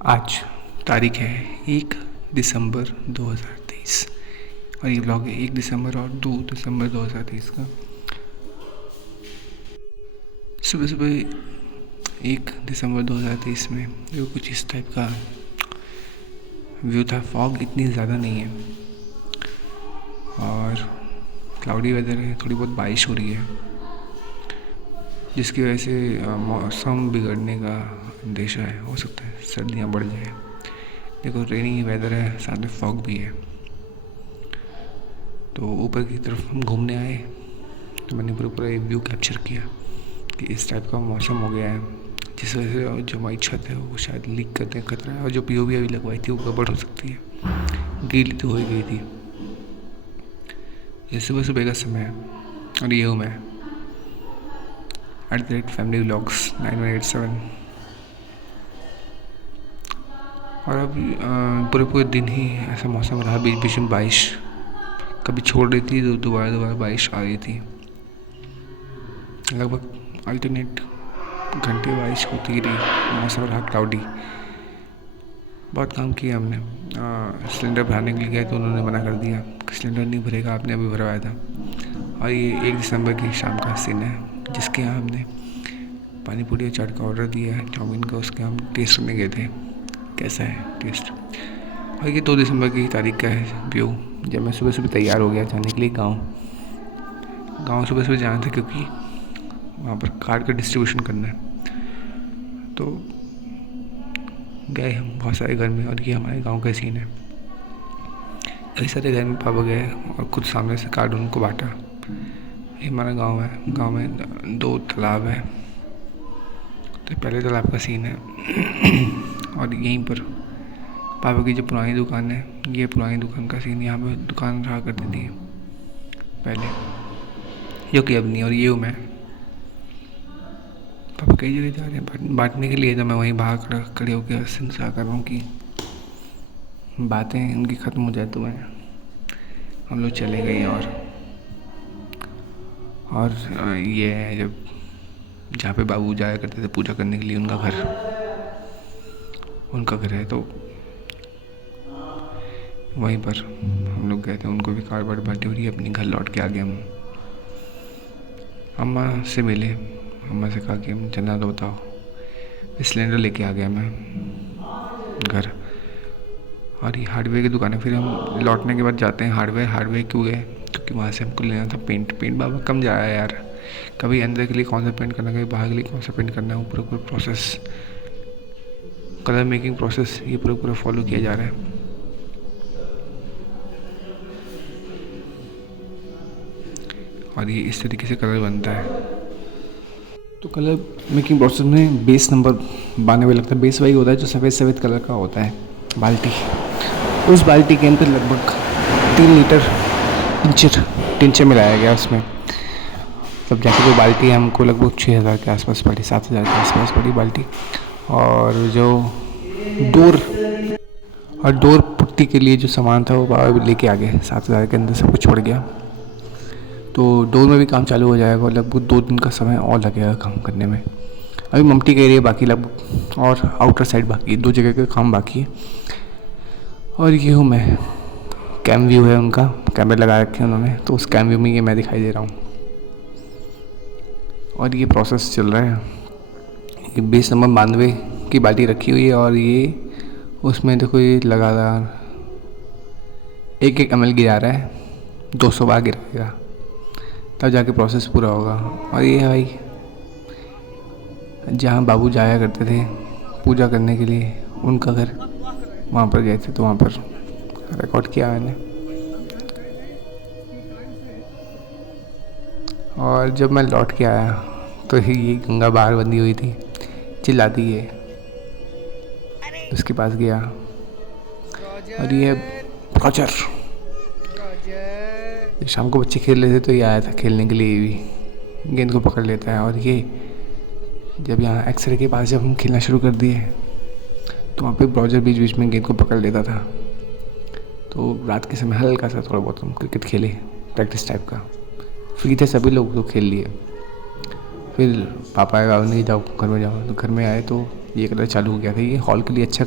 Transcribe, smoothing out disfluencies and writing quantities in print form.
आज तारीख है 1 दिसंबर 2023 और ये ब्लॉग है 1 दिसंबर और 2 दिसंबर 2023 का। सुबह सुबह 1 दिसंबर 2023 में देखो कुछ इस टाइप का व्यू था। फॉग इतनी ज़्यादा नहीं है और क्लाउडी वेदर है, थोड़ी बहुत बारिश हो रही है जिसकी वजह से मौसम बिगड़ने का अंदेशा है। हो सकता है सर्दियाँ बढ़ जाए। देखो रेनी वेदर है, साथ में फॉग भी है। तो ऊपर की तरफ हम घूमने आए तो मैंने पूरा एक व्यू कैप्चर किया कि इस टाइप का मौसम हो गया है, जिस वजह से जो हमारी छत है वो शायद लीक करने का खतरा है और जो पीओवी अभी लगवाई थी वो गड़बड़ हो सकती है। गीली तो हो ही गई थी। ये सुबह सुबह का समय है और ये हूँ मैं @family vlogs 9187। और अभी पूरे दिन ही ऐसा मौसम रहा। बीच बीच में बारिश कभी छोड़ रही थी, दोबारा बारिश आ रही थी। लगभग अल्टरनेट घंटे बारिश होती रही। मौसम रहा क्लाउडी। बहुत काम किया हमने। सिलेंडर भराने के लिए गए तो उन्होंने मना कर दिया, सिलेंडर नहीं भरेगा, आपने अभी भरवाया था। और ये 1 दिसंबर की शाम का सीन है जिसके यहाँ हमने पानी पूरी और चाट का ऑर्डर दिया है, चाउमीन का। उसके हम टेस्ट करने गए थे कैसा है टेस्ट। और ये 2 दिसंबर की तारीख का है व्यू, जब मैं सुबह सुबह तैयार हो गया जाने के लिए गाँव सुबह सुबह जाना था क्योंकि वहाँ पर कार्ड का डिस्ट्रीब्यूशन करना है। तो गए हम बहुत सारे घर में और ये हमारे गांव का सीन है। कई सारे घर में पापा गए और खुद सामने से कार्ड उनको बांटा। ये हमारा गांव है। गांव में 2 तालाब है। तो पहले तालाब का सीन है और यहीं पर पापा की जो पुरानी दुकान है, ये पुरानी दुकान का सीन। यहाँ पे दुकान रहा करती थी पहले, जो कि अब नहीं। और ये हूँ मैं। पापा कई जगह जा रहे हैं बांटने के लिए, तो मैं वहीं बाहर खड़े होकर इंतजार कर रहा हूँ कि बातें इनकी ख़त्म हो जाए तो हम लोग चले गए। और ये है जब जहाँ पे बाबू जाया करते थे पूजा करने के लिए, उनका घर है। तो वहीं पर हम लोग गए थे, उनको भी कार्ड वार्ड बांटी हुई। अपने घर लौट के आ गए हम। अम्मा से मिले, अम्मा से कहा कि हम चना लो बताओ। सिलेंडर लेके आ गया मैं घर। और ये हार्डवेयर की दुकान है। फिर हम लौटने के बाद जाते हैं हार्डवेयर क्यों गए? क्योंकि वहाँ से हमको लेना था पेंट बाबा कम जा रहा है यार। कभी अंदर के लिए कौन सा पेंट करना है, कभी बाहर के लिए कौन सा पेंट करना है। वो पूरा प्रोसेस, कलर मेकिंग प्रोसेस, ये पूरा फॉलो किया जा रहा है। और ये इस तरीके से कलर बनता है। तो कलर मेकिंग प्रोसेस में बेस नंबर बांधने में लगता है। बेस वही होता है जो सफ़ेद कलर का होता है, बाल्टी। उस बाल्टी के अंदर लगभग 3 लीटर टिंचर मिलाया गया उसमें। तब जाके जो बाल्टी हमको लगभग 6,000 के आसपास पड़ी, 7,000 के आसपास पड़ी बाल्टी। और जो डोर पुट्टी के लिए जो सामान था वो बाबा भी लेके आ गए। 7,000 के अंदर सब कुछ छोड़ गया। तो डोर में भी काम चालू हो जाएगा और लगभग 2 दिन का समय और लगेगा काम करने में। अभी मम्टी का एरिया बाकी लगभग, और आउटर साइड बाकी, 2 जगह का काम बाकी है। और ये हूँ मैं। कैम व्यू है उनका, कैमरे लगा रखे हैं उन्होंने, तो उस कैम व्यू में ये मैं दिखाई दे रहा हूँ। और ये प्रोसेस चल रहा है। ये 20 नंबर 92 की बाल्टी रखी हुई है और ये उसमें देखो ये लगातार 1-1 ml गिरा रहा है। 200 बार गिराएगा तब जाके प्रोसेस पूरा होगा। और ये है भाई जहाँ बाबू जाया करते थे पूजा करने के लिए, उनका घर, वहाँ पर गए थे तो वहाँ पर रिकॉर्ड किया मैंने। और जब मैं लौट के आया तो ये गंगा बाहर बंधी हुई थी, चिल्लाती है। उसके पास गया और ये रॉजर, शाम को बच्चे खेल रहे थे तो ये आया था खेलने के लिए, भी गेंद को पकड़ लेता है। और ये जब यहाँ एक्सरे के पास जब हम खेलना शुरू कर दिए तो वहाँ पे ब्राउजर बीच बीच में गेंद को पकड़ लेता था। तो रात के समय हल्का सा थोड़ा बहुत हम क्रिकेट खेले, प्रैक्टिस टाइप का। फ्री थे सभी लोग तो खेल लिए। फिर पापा आएगा, नहीं जाओ घर में जाओ, तो घर में आए तो ये कलर चालू हो गया था। ये हॉल के लिए अच्छा